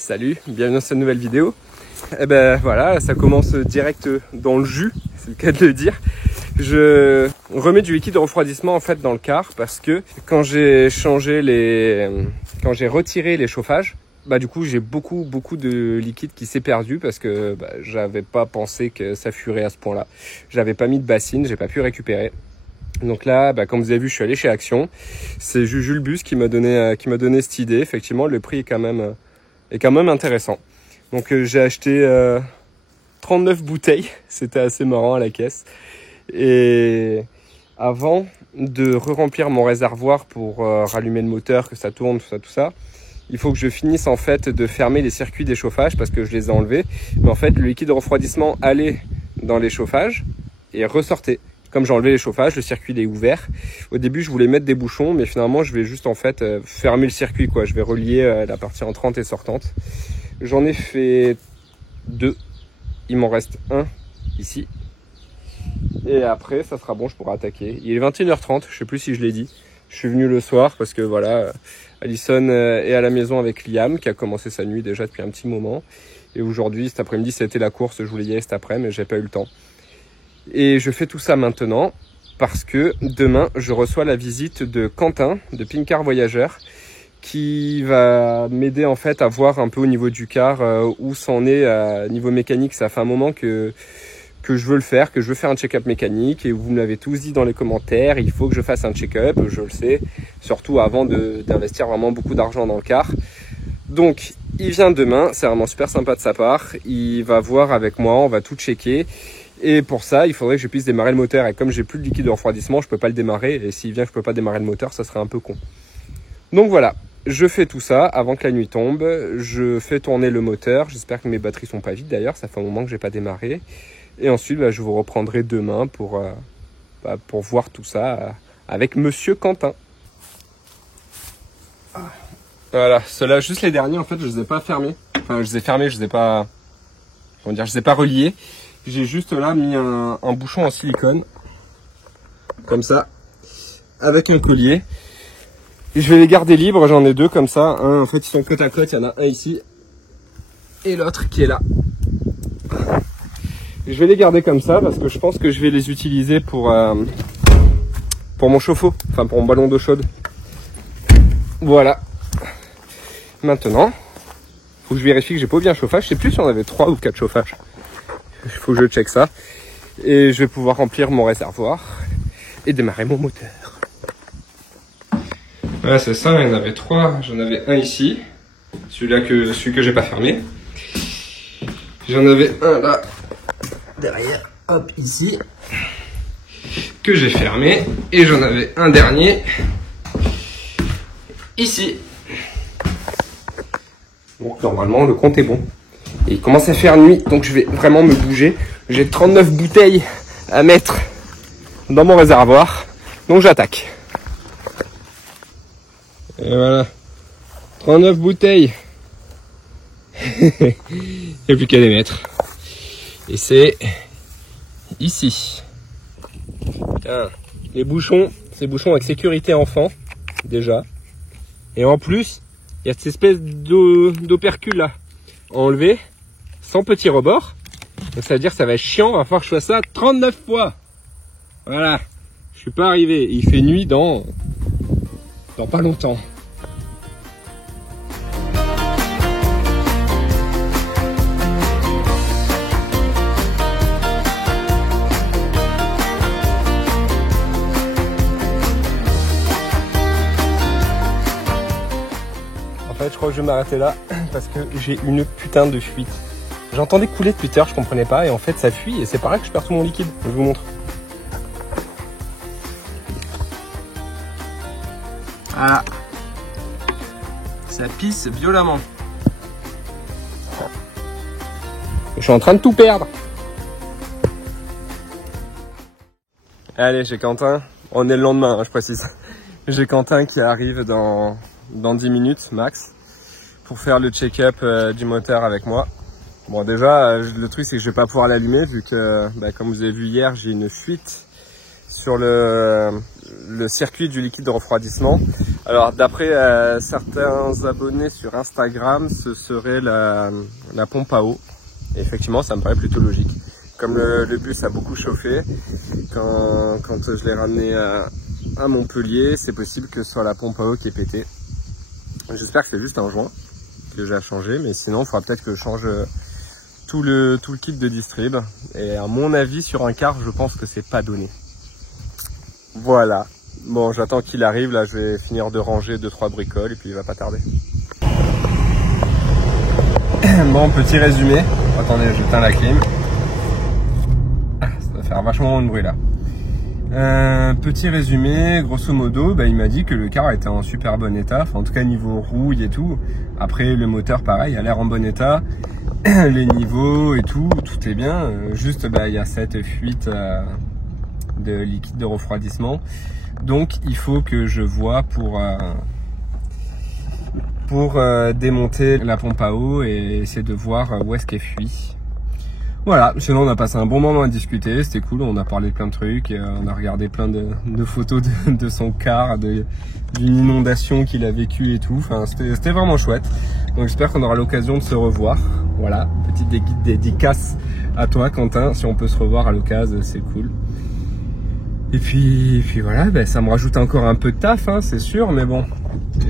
Salut, bienvenue dans cette nouvelle vidéo. Et ben voilà, ça commence direct dans le jus, c'est le cas de le dire. Je remets du liquide de refroidissement en fait dans le car parce que quand j'ai retiré les chauffages, du coup j'ai beaucoup de liquide qui s'est perdu parce que j'avais pas pensé que ça fuirait à ce point-là. J'avais pas mis de bassine, j'ai pas pu récupérer. Donc là, comme vous avez vu, je suis allé chez Action. C'est Jules Bus qui m'a donné cette idée. Effectivement, le prix est quand même intéressant. Donc j'ai acheté 39 bouteilles. C'était assez marrant à la caisse. Et avant de re-remplir mon réservoir pour rallumer le moteur, que ça tourne, tout ça, il faut que je finisse en fait de fermer les circuits des chauffages parce que je les ai enlevés. Mais en fait, le liquide de refroidissement allait dans les chauffages et ressortait. Comme j'ai enlevé les chauffages, le circuit est ouvert. Au début, je voulais mettre des bouchons, mais finalement, je vais juste en fait fermer le circuit, quoi. Je vais relier la partie entrante et sortante. J'en ai fait 2. Il m'en reste un ici. Et après, ça sera bon, je pourrai attaquer. Il est 21h30, je sais plus si je l'ai dit. Je suis venu le soir parce que voilà, Alison est à la maison avec Liam, qui a commencé sa nuit déjà depuis un petit moment. Et aujourd'hui, cet après-midi, c'était la course. Je voulais y aller cet après-midi, mais j'ai pas eu le temps. Et je fais tout ça maintenant parce que demain, je reçois la visite de Quentin de Pinkar Voyageur qui va m'aider en fait à voir un peu au niveau du car où c'en est à niveau mécanique. Ça fait un moment que je veux le faire, que je veux faire un check-up mécanique et vous me l'avez tous dit dans les commentaires, il faut que je fasse un check-up, je le sais, surtout avant d'investir vraiment beaucoup d'argent dans le car. Donc, il vient demain, c'est vraiment super sympa de sa part, il va voir avec moi, on va tout checker. Et pour ça, il faudrait que je puisse démarrer le moteur. Et comme j'ai plus de liquide de refroidissement, je peux pas le démarrer. Et s'il vient que je peux pas démarrer le moteur, ça serait un peu con. Donc voilà, je fais tout ça avant que la nuit tombe. Je fais tourner le moteur. J'espère que mes batteries sont pas vides d'ailleurs. Ça fait un moment que j'ai pas démarré. Et ensuite, je vous reprendrai demain pour voir tout ça avec Monsieur Quentin. Voilà, ceux-là, juste les derniers, en fait, je les ai pas fermés. Enfin, je les ai fermés, je les ai pas reliés. J'ai juste là mis un bouchon en silicone, comme ça, avec un collier. Et je vais les garder libres, j'en ai deux comme ça. En fait, ils sont côte à côte, il y en a un ici et l'autre qui est là. Et je vais les garder comme ça parce que je pense que je vais les utiliser pour mon chauffe-eau, enfin pour mon ballon d'eau chaude. Voilà. Maintenant, faut que je vérifie que j'ai pas oublié un chauffage. Je sais plus si on avait 3 ou 4 chauffages. Il faut que je check ça. Et je vais pouvoir remplir mon réservoir et démarrer mon moteur. Voilà, c'est ça, il y en avait 3. J'en avais un ici. Celui que j'ai pas fermé. J'en avais un là, derrière, hop, ici, que j'ai fermé. Et j'en avais un dernier, ici. Donc normalement, le compte est bon. Et il commence à faire nuit, donc je vais vraiment me bouger. J'ai 39 bouteilles à mettre dans mon réservoir, donc j'attaque. Et voilà, 39 bouteilles. Il n'y a plus qu'à les mettre. Et c'est ici. Tiens, les bouchons, ces bouchons avec sécurité enfant, déjà. Et en plus, il y a cette espèce d'opercule là, enlevé. Sans petit rebord. Donc ça veut dire que ça va être chiant, va falloir que je fasse ça 39 fois. Voilà. Je suis pas arrivé. Il fait nuit dans pas longtemps. En fait, je crois que je vais m'arrêter là parce que j'ai une putain de fuite. J'entendais couler depuis tard, je comprenais pas, et en fait ça fuit, et c'est pareil que je perds tout mon liquide. Je vous montre. Voilà. Ça pisse violemment. Je suis en train de tout perdre. Allez, j'ai Quentin. On est le lendemain, je précise. J'ai Quentin qui arrive dans 10 minutes max pour faire le check-up du moteur avec moi. Bon, déjà, le truc c'est que je vais pas pouvoir l'allumer vu que, comme vous avez vu hier, j'ai une fuite sur le circuit du liquide de refroidissement. Alors d'après certains abonnés sur Instagram, ce serait la pompe à eau. Et effectivement, ça me paraît plutôt logique. Comme le bus a beaucoup chauffé, quand je l'ai ramené à Montpellier, c'est possible que ce soit la pompe à eau qui est pétée. J'espère que c'est juste un joint que j'ai à changer, mais sinon il faudra peut-être que je change tout le kit de distrib. Et à mon avis, sur un car, je pense que c'est pas donné. Voilà. Bon, j'attends qu'il arrive, là je vais finir de ranger 2-3 bricoles et puis il va pas tarder. Bon, petit résumé. Attendez, j'éteins la clim. Ça va faire vachement de bruit là. Petit résumé, grosso modo, il m'a dit que le car était en super bon état, enfin, en tout cas niveau rouille et tout. Après le moteur pareil, a l'air en bon état. Les niveaux et tout est bien. Juste il y a cette fuite de liquide de refroidissement. Donc il faut que je vois pour démonter la pompe à eau et essayer de voir où est-ce qu'elle fuit. Voilà, sinon on a passé un bon moment à discuter, c'était cool, on a parlé de plein de trucs, et on a regardé plein de photos de son car, d'une inondation qu'il a vécue et tout, enfin c'était vraiment chouette. Donc j'espère qu'on aura l'occasion de se revoir. Voilà, petite dédicace à toi Quentin, si on peut se revoir à l'occasion, c'est cool. Et puis voilà, ça me rajoute encore un peu de taf, hein, c'est sûr, mais bon,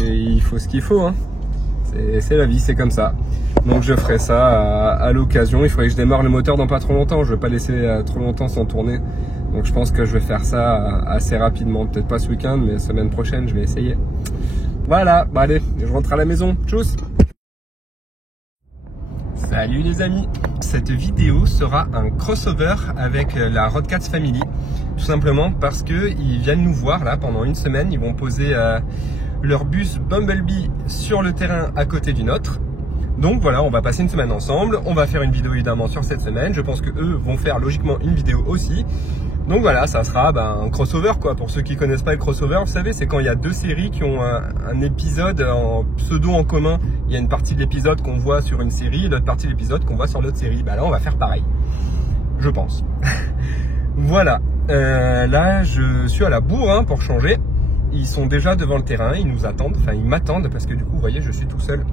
et il faut ce qu'il faut, hein. C'est la vie, c'est comme ça. Donc je ferai ça à l'occasion. Il faudrait que je démarre le moteur dans pas trop longtemps. Je ne vais pas laisser trop longtemps sans tourner. Donc je pense que je vais faire ça assez rapidement. Peut-être pas ce week-end, mais semaine prochaine, je vais essayer. Voilà, allez, je rentre à la maison. Tchuss! Salut les amis! Cette vidéo sera un crossover avec la Rodcats Family. Tout simplement parce qu'ils viennent nous voir là pendant une semaine. Ils vont poser leur bus Bumblebee sur le terrain à côté du nôtre. Donc voilà, on va passer une semaine ensemble, on va faire une vidéo évidemment sur cette semaine, je pense que eux vont faire logiquement une vidéo aussi. Donc voilà, ça sera un crossover quoi. Pour ceux qui connaissent pas le crossover, vous savez, c'est quand il y a deux séries qui ont un épisode en pseudo en commun. Il y a une partie de l'épisode qu'on voit sur une série et l'autre partie de l'épisode qu'on voit sur l'autre série. Là on va faire pareil, je pense. Voilà, là je suis à la bourre hein, pour changer. Ils sont déjà devant le terrain, ils nous attendent, enfin ils m'attendent parce que du coup vous voyez je suis tout seul.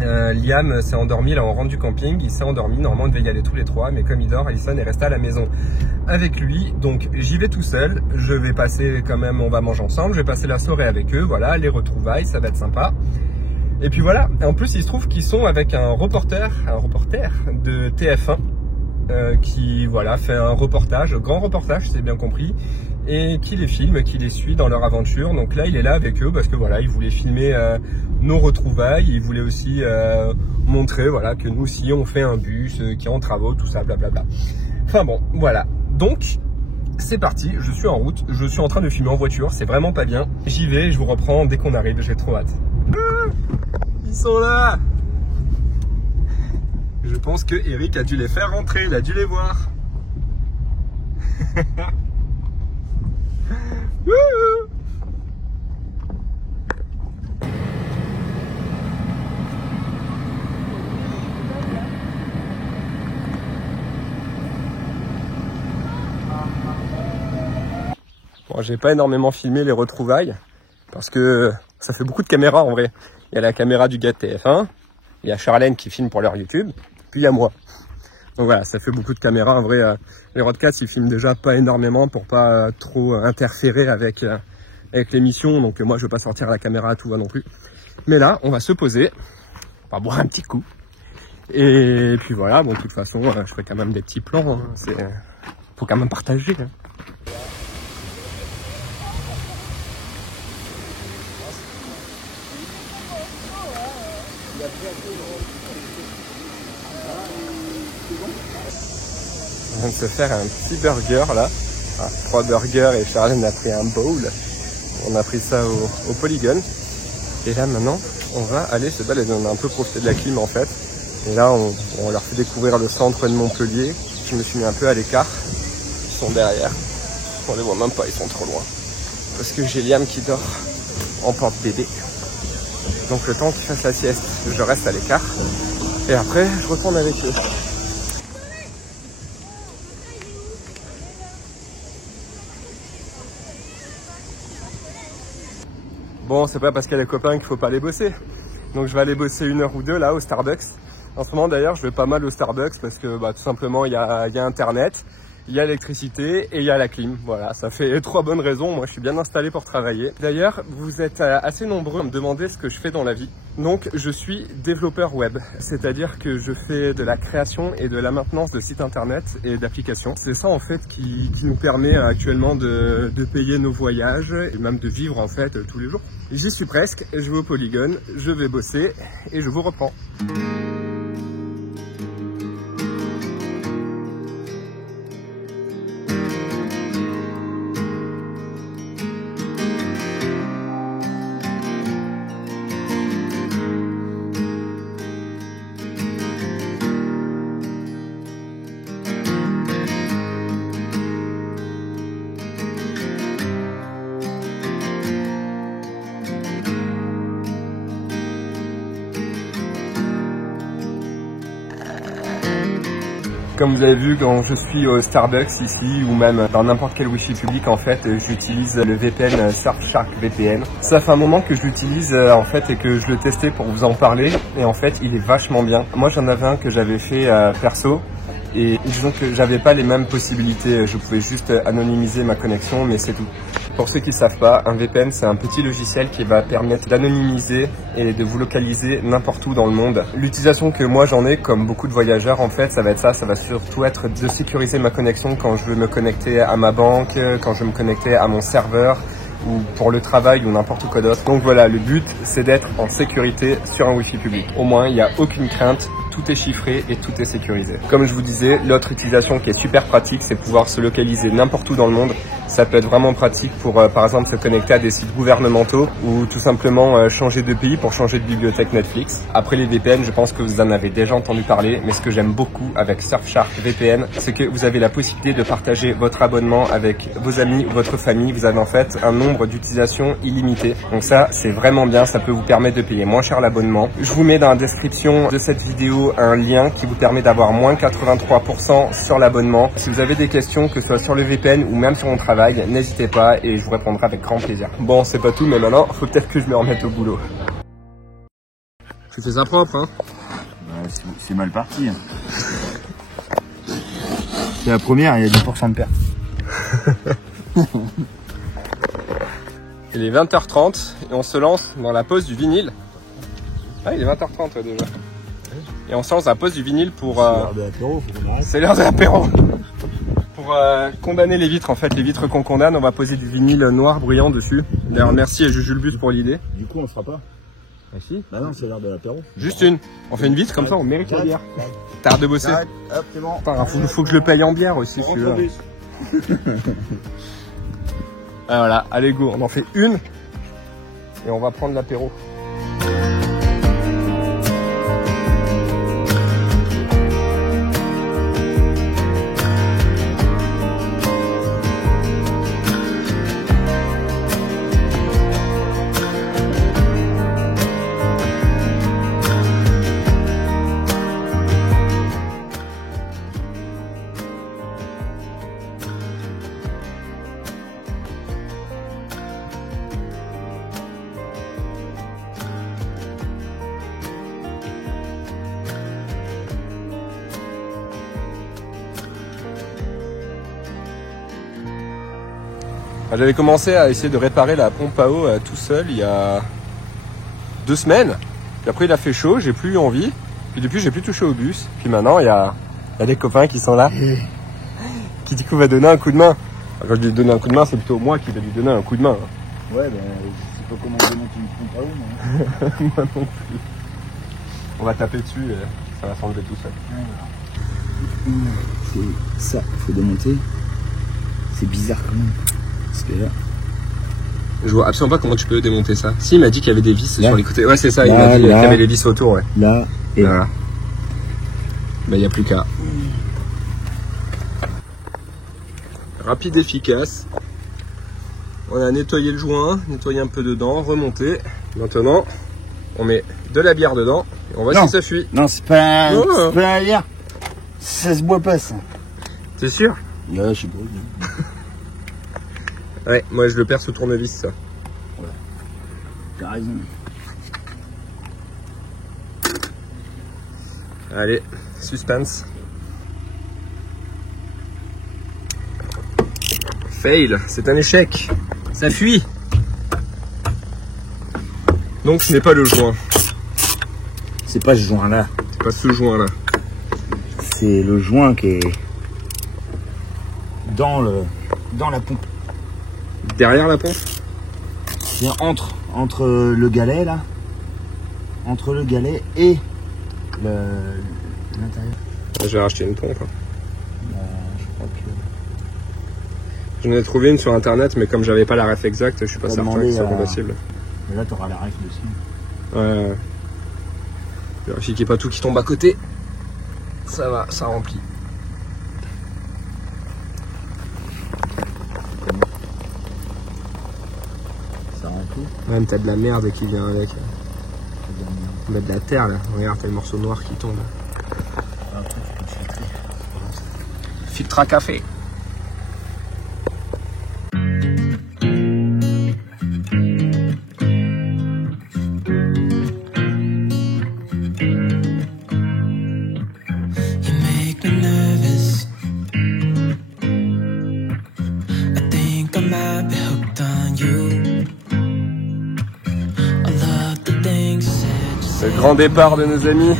Liam s'est endormi là en rentre du camping, il s'est endormi, normalement on devait y aller tous les trois, mais comme il dort, Alison est restée à la maison avec lui, donc j'y vais tout seul, je vais passer quand même, on va manger ensemble, je vais passer la soirée avec eux, voilà, les retrouvailles, ça va être sympa. Et puis voilà, en plus il se trouve qu'ils sont avec un reporter de TF1 qui voilà fait un reportage, grand reportage c'est bien compris, et qui les filme, qui les suit dans leur aventure. Donc là il est là avec eux parce que voilà, il voulait filmer nos retrouvailles, il voulait aussi montrer voilà que nous aussi on fait un bus qui est en travaux, tout ça blablabla. Enfin bon voilà, donc c'est parti, je suis en route, je suis en train de filmer en voiture, c'est vraiment pas bien. J'y vais, je vous reprends dès qu'on arrive, j'ai trop hâte. Ils sont là. Je pense que Eric a dû les faire rentrer, il a dû les voir. Bon, j'ai pas énormément filmé les retrouvailles parce que ça fait beaucoup de caméras en vrai. Il y a la caméra du gars de TF1, il y a Charlène qui filme pour leur YouTube, puis il y a moi. Donc voilà, ça fait beaucoup de caméras. En vrai, les Rodcats, ils filment déjà pas énormément pour pas trop interférer avec l'émission. Donc moi, je vais pas sortir la caméra à tout va non plus. Mais là, on va se poser, on va boire un petit coup. Et puis voilà, bon, de toute façon, je fais quand même des petits plans. Hein. Faut quand même partager. Hein. On vient de se faire un petit burger là, 3 burgers et Charlène a pris un bowl. On a pris ça au Polygone. Et là maintenant, on va aller se balader. On a un peu profité de la clim en fait. Et là, on leur fait découvrir le centre de Montpellier. Je me suis mis un peu à l'écart. Ils sont derrière. On les voit même pas, ils sont trop loin. Parce que j'ai Liam qui dort en porte-bébé. Donc le temps qu'ils fassent la sieste, je reste à l'écart. Et après, je retourne avec eux. Bon, c'est pas parce qu'il y a des copains qu'il faut pas aller bosser. Donc je vais aller bosser 1 heure ou 2 là au Starbucks. En ce moment d'ailleurs, je vais pas mal au Starbucks parce que tout simplement il y a Internet, il y a l'électricité et il y a la clim. Voilà, ça fait 3 bonnes raisons. Moi, je suis bien installé pour travailler. D'ailleurs, vous êtes assez nombreux à me demander ce que je fais dans la vie. Donc, je suis développeur web. C'est-à-dire que je fais de la création et de la maintenance de sites internet et d'applications. C'est ça, en fait, qui nous permet actuellement de payer nos voyages et même de vivre, en fait, tous les jours. J'y suis presque. Je vais au Polygone, je vais bosser et je vous reprends. Comme vous avez vu, quand je suis au Starbucks ici ou même dans n'importe quel Wi-Fi public, en fait, j'utilise le VPN Surfshark VPN. Ça fait un moment que je l'utilise en fait et que je le testais pour vous en parler. Et en fait, il est vachement bien. Moi, j'en avais un que j'avais fait perso. Et disons que j'avais pas les mêmes possibilités, je pouvais juste anonymiser ma connexion, mais c'est tout. Pour ceux qui ne savent pas, un VPN c'est un petit logiciel qui va permettre d'anonymiser et de vous localiser n'importe où dans le monde. L'utilisation que moi j'en ai, comme beaucoup de voyageurs en fait, ça va être ça, ça va surtout être de sécuriser ma connexion quand je veux me connecter à ma banque, quand je veux me connecter à mon serveur, ou pour le travail ou n'importe quoi d'autre. Donc voilà, le but c'est d'être en sécurité sur un Wi-Fi public. Au moins il n'y a aucune crainte, tout est chiffré et tout est sécurisé. Comme je vous disais, l'autre utilisation qui est super pratique, c'est pouvoir se localiser n'importe où dans le monde. Ça peut être vraiment pratique pour par exemple se connecter à des sites gouvernementaux ou tout simplement changer de pays pour changer de bibliothèque Netflix. Après les VPN, je pense que vous en avez déjà entendu parler, mais ce que j'aime beaucoup avec Surfshark VPN, c'est que vous avez la possibilité de partager votre abonnement avec vos amis ou votre famille. Vous avez en fait un nombre d'utilisations illimité. Donc ça, c'est vraiment bien, ça peut vous permettre de payer moins cher l'abonnement. Je vous mets dans la description de cette vidéo un lien qui vous permet d'avoir moins 83% sur l'abonnement. Si vous avez des questions, que ce soit sur le VPN ou même sur mon travail, n'hésitez pas et je vous répondrai avec grand plaisir. Bon, c'est pas tout, mais maintenant, faut peut-être que je me remette au boulot. Tu fais ça propre, hein? C'est mal parti. C'est la première, il y a 10% de perte. Il est 20h30 et on se lance dans la pause du vinyle. Ah, il est 20h30 ouais, déjà. Et on se lance dans la pause du vinyle pour... C'est l'heure de l'apéro. Pour condamner les vitres, en fait, les vitres qu'on condamne, on va poser du vinyle noir bruyant dessus. D'ailleurs, merci à Jujulbus pour l'idée. Du coup, on se fera pas. Ah si. Bah non, c'est l'heure de l'apéro. Juste une. On fait une vitre comme ça, on mérite la bière. T'as hâte de bosser? Hop, c'est bon. Enfin, faut que je le paye en bière aussi, celui-là. Ah, voilà, allez go, on en fait une. Et on va prendre l'apéro. J'avais commencé à essayer de réparer la pompe à eau tout seul il y a 2 semaines. Puis après il a fait chaud, j'ai plus eu envie. Puis depuis j'ai plus touché au bus. Puis maintenant il y a des copains qui sont là, qui du coup va donner un coup de main. Quand je dis donner un coup de main, c'est plutôt moi qui vais lui donner un coup de main. Ouais, ben je sais pas comment démonter une pompe à eau, mais... Moi non plus. On va taper dessus et ça va s'enlever tout seul. C'est ça, il faut démonter. C'est bizarre quand même. Parce que là... Je vois absolument pas comment tu peux démonter ça. Si, il m'a dit qu'il y avait des vis là, sur les côtés. Ouais, c'est ça, là, il m'a dit qu'il y là, avait les vis autour, ouais. Là, et voilà. Bah, il n'y a plus qu'à. Rapide, efficace. On a nettoyé le joint, nettoyé un peu dedans, remonté. Maintenant, on met de la bière dedans et on voit si ça fuit. Non, c'est pas, c'est pas la bière. Ça se boit pas, ça. T'es sûr? Là, je sais pas. Ouais, moi je le perds sous tournevis, ça. Ouais. raison. Allez, suspense. Fail, c'est un échec. Ça fuit. Donc ce n'est pas le joint. C'est pas ce joint-là. C'est pas ce joint-là. C'est le joint qui est dans la pompe. Derrière la pompe? C'est entre le galet là. Entre le galet et l'intérieur. J'ai racheté une pompe. Je crois que... J'en ai trouvé une sur internet, mais comme j'avais pas la ref exacte, je suis pas T'as certain que demandé c'est à- compatible. Mais là, t'auras la ref dessus. Ouais. Vérifie qu'il n'y ait pas tout qui tombe à côté. Ça va, ça remplit. Ça remplit. Même t'as de la merde qui vient avec. Bah, de la terre là. Regarde, t'as le morceau noir qui tombe. Après, tu peux filtrer. Filtre à café. You make me nervous. I think I might be hooked on you. I love the things you said. Le grand départ de nos amis.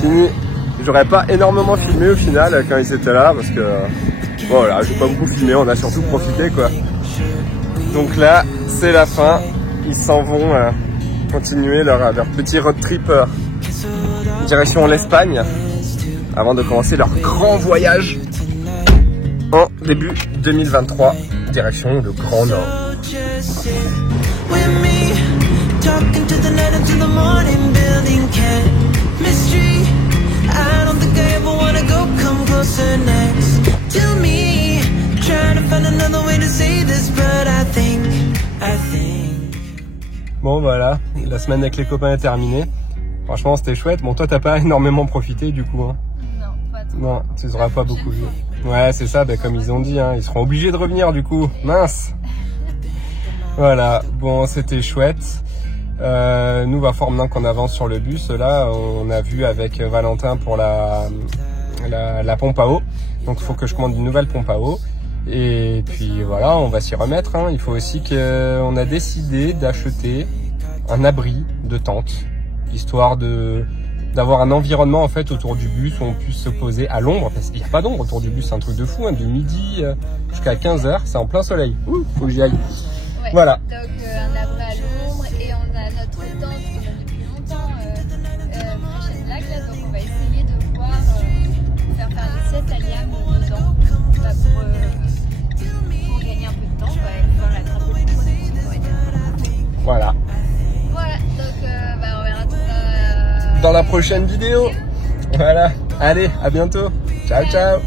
Fini. J'aurais pas énormément filmé au final quand ils étaient là parce que voilà, j'ai pas beaucoup filmé, on a surtout profité quoi. Donc là, c'est la fin. Ils s'en vont continuer leur petit road trip direction l'Espagne avant de commencer leur grand voyage en début 2023 direction le Grand Nord. With me, talking to the night until the morning, building chemistry. I don't think I ever wanna go, come closer next to me. Trying to find another way to say this, but I think. Bon voilà, la semaine avec les copains est terminée. Franchement c'était chouette. Bon toi t'as pas énormément profité du coup hein. Non, pas trop. Non, tu n'auras pas beaucoup vu. Ouais c'est ça, comme ils ont dit, hein, ils seront obligés de revenir du coup. Mince. Voilà, bon c'était chouette. Nous va falloir maintenant qu'on avance sur le bus. Là on a vu avec Valentin pour la pompe à eau. Donc il faut que je commande une nouvelle pompe à eau. Et puis voilà, on va s'y remettre. Hein. Il faut aussi qu'on a décidé d'acheter un abri de tente, histoire d'avoir un environnement en fait autour du bus où on puisse se poser à l'ombre, parce qu'il n'y a pas d'ombre autour du bus, c'est un truc de fou, hein, de midi jusqu'à 15h, c'est en plein soleil. Ouh, faut que j'y aille. Ouais. Voilà. Donc un abri à l'ombre et on a notre tente qu'on a depuis longtemps chez Black là, donc on va essayer de voir faire une sieste à Liam dedans bah, pour gagner un peu de temps, quoi, et pouvoir être un peu plus productif, on va dire. Voilà. Voilà, donc on verra tout ça Dans la prochaine vidéo. Voilà. Allez, à bientôt. Ciao, ciao.